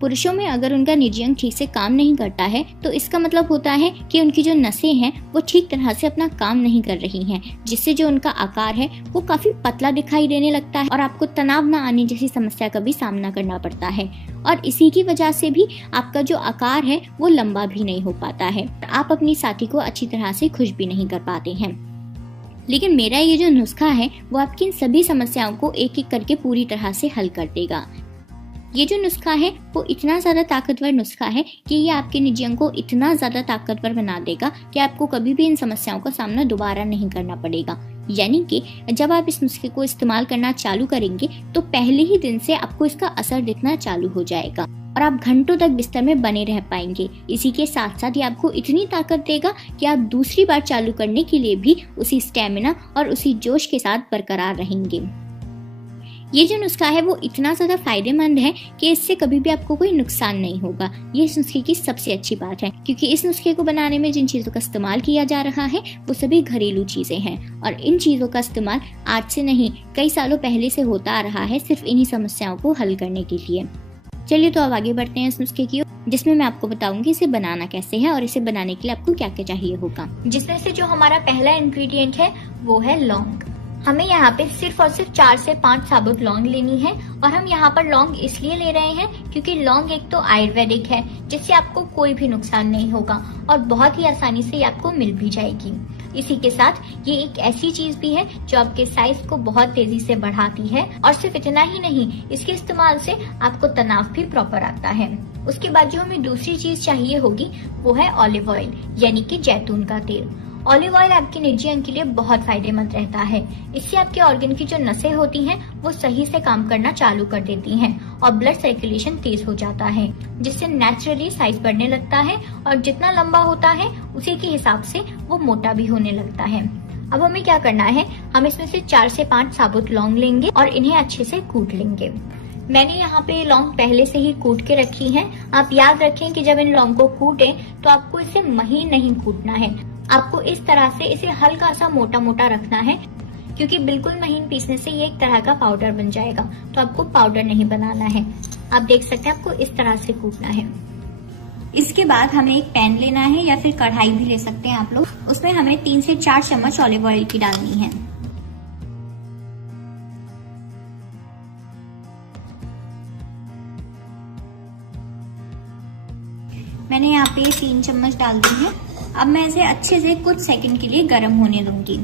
पुरुषों में अगर उनका निजी अंग ठीक से काम नहीं करता है तो इसका मतलब होता है कि उनकी जो नसें हैं वो ठीक तरह से अपना काम नहीं कर रही हैं, जिससे जो उनका आकार है वो काफी पतला दिखाई देने लगता है और आपको तनाव न आने जैसी समस्या का भी सामना करना पड़ता है। और इसी की वजह से भी आपका जो आकार है वो लंबा भी नहीं हो पाता है, आप अपनी साथी को अच्छी तरह से खुश भी नहीं कर पाते हैं। लेकिन मेरा ये जो नुस्खा है वो आपकी इन सभी समस्याओं को एक एक करके पूरी तरह से हल कर देगा। ये जो नुस्खा है वो इतना ज्यादा ताकतवर नुस्खा है कि ये आपके निजी अंग को इतना ज्यादा ताकतवर बना देगा कि आपको कभी भी इन समस्याओं का सामना दोबारा नहीं करना पड़ेगा। यानी कि जब आप इस नुस्खे को इस्तेमाल करना चालू करेंगे तो पहले ही दिन से आपको इसका असर दिखना चालू हो जाएगा और आप घंटों तक बिस्तर में बने रह पाएंगे। इसी के साथ साथ ये आपको इतनी ताकत देगा कि आप दूसरी बार चालू करने के लिए भी उसी स्टेमिना और उसी जोश के साथ बरकरार रहेंगे। ये जो नुस्खा है वो इतना ज्यादा फायदेमंद है कि इससे कभी भी आपको कोई नुकसान नहीं होगा। ये इस नुस्खे की सबसे अच्छी बात है, क्योंकि इस नुस्खे को बनाने में जिन चीजों का इस्तेमाल किया जा रहा है वो सभी घरेलू चीजें हैं और इन चीजों का इस्तेमाल आज से नहीं कई सालों पहले से होता आ रहा है, सिर्फ इन्हीं समस्याओं को हल करने के लिए। चलिए तो अब आगे बढ़ते हैं इस नुस्खे की, जिसमें मैं आपको बताऊंगी इसे बनाना कैसे है और इसे बनाने के लिए आपको क्या क्या चाहिए होगा। जिसमें से जो हमारा पहला इंग्रेडिएंट है वो है लौंग। हमें यहाँ पे सिर्फ और सिर्फ 4 से 5 साबुत लौंग लेनी है और हम यहाँ पर लौंग इसलिए ले रहे हैं क्योंकि लौंग एक तो आयुर्वेदिक है जिससे आपको कोई भी नुकसान नहीं होगा और बहुत ही आसानी से आपको मिल भी जाएगी। इसी के साथ ये एक ऐसी चीज भी है जो आपके साइज को बहुत तेजी से बढ़ाती है और सिर्फ इतना ही नहीं, इसके इस्तेमाल से आपको तनाव भी प्रॉपर आता है। उसके बाद जो हमें दूसरी चीज चाहिए होगी वो है ऑलिव ऑयल यानी कि जैतून का तेल। ऑलिव ऑयल आपके निजी अंग के लिए बहुत फायदेमंद रहता है। इससे आपके ऑर्गन की जो नसें होती हैं वो सही से काम करना चालू कर देती हैं और ब्लड सर्कुलेशन तेज हो जाता है, जिससे नेचुरली साइज बढ़ने लगता है और जितना लंबा होता है उसी के हिसाब से वो मोटा भी होने लगता है। अब हमें क्या करना है, हम इसमें से 4 से 5 साबुत लौंग लेंगे और इन्हें अच्छे से कूट लेंगे। मैंने यहाँ पे लौंग पहले से ही कूट के रखी है। आप याद रखें कि जब इन लौंग को कूटें तो आपको इसे महीन नहीं कूटना है, आपको इस तरह से इसे हल्का सा मोटा मोटा रखना है, क्योंकि बिल्कुल महीन पीसने से ये एक तरह का पाउडर बन जाएगा, तो आपको पाउडर नहीं बनाना है। आप देख सकते हैं आपको इस तरह से कूटना है। इसके बाद हमें एक पैन लेना है या फिर कढ़ाई भी ले सकते हैं आप लोग। उसमें हमें 3 से 4 चम्मच ऑलिव ऑयल की डालनी है। मैंने यहाँ पे 3 चम्मच डाल दी है। अब मैं इसे अच्छे से कुछ सेकंड के लिए गर्म होने दूंगी।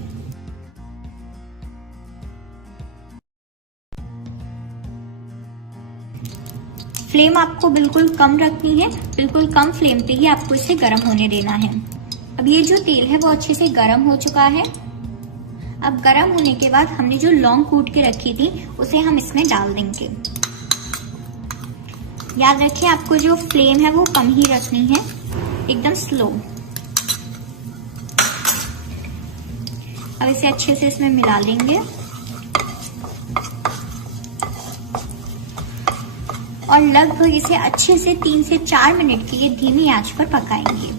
फ्लेम आपको बिल्कुल कम रखनी है, बिल्कुल कम फ्लेम पे ही आपको इसे गर्म होने देना है। अब ये जो तेल है वो अच्छे से गर्म हो चुका है। अब गर्म होने के बाद हमने जो लौंग कूट के रखी थी उसे हम इसमें डाल देंगे। याद रखिए आपको जो फ्लेम है वो कम ही रखनी है, एकदम स्लो। अब इसे अच्छे से इसमें मिला लेंगे और लगभग इसे अच्छे से 3 से 4 मिनट के लिए धीमी आंच पर पकाएंगे।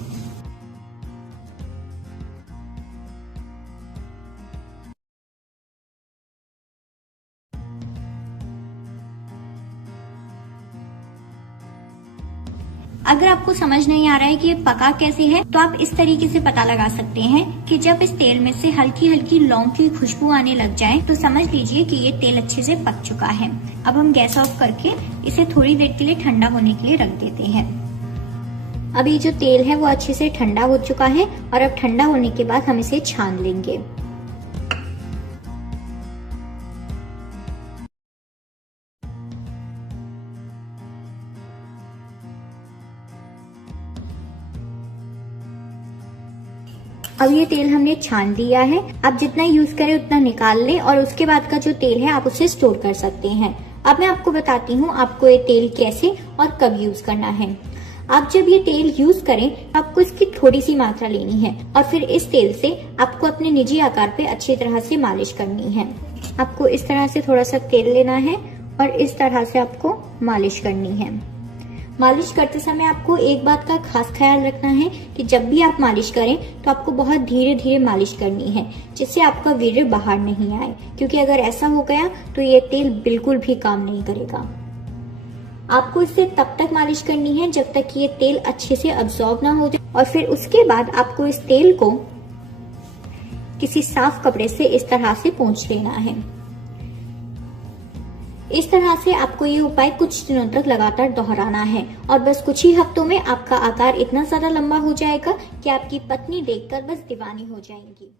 अगर आपको समझ नहीं आ रहा है कि ये पका कैसे है तो आप इस तरीके से पता लगा सकते हैं कि जब इस तेल में से हल्की हल्की लौंग की खुशबू आने लग जाए तो समझ लीजिए कि ये तेल अच्छे से पक चुका है। अब हम गैस ऑफ करके इसे थोड़ी देर के लिए ठंडा होने के लिए रख देते हैं। अब ये जो तेल है वो अच्छे से ठंडा हो चुका है और अब ठंडा होने के बाद हम इसे छान लेंगे। अब ये तेल हमने छान दिया है। आप जितना यूज करें उतना निकाल लें और उसके बाद का जो तेल है आप उसे स्टोर कर सकते हैं। अब मैं आपको बताती हूँ आपको ये तेल कैसे और कब यूज करना है। आप जब ये तेल यूज करें आपको इसकी थोड़ी सी मात्रा लेनी है और फिर इस तेल से आपको अपने निजी आकार पे अच्छी तरह से मालिश करनी है। आपको इस तरह से थोड़ा सा तेल लेना है और इस तरह से आपको मालिश करनी है। मालिश करते समय आपको एक बात का खास ख्याल रखना है कि जब भी आप मालिश करें तो आपको बहुत धीरे धीरे मालिश करनी है, जिससे आपका वीर्य बाहर नहीं आए, क्योंकि अगर ऐसा हो गया तो ये तेल बिल्कुल भी काम नहीं करेगा। आपको इसे तब तक मालिश करनी है जब तक कि ये तेल अच्छे से अब्सॉर्ब ना हो जाए, और फिर उसके बाद आपको इस तेल को किसी साफ कपड़े से इस तरह से पोंछ लेना है। इस तरह से आपको ये उपाय कुछ दिनों तक लगातार दोहराना है और बस कुछ ही हफ्तों में आपका आकार इतना ज्यादा लंबा हो जाएगा कि आपकी पत्नी देखकर बस दीवानी हो जाएंगी।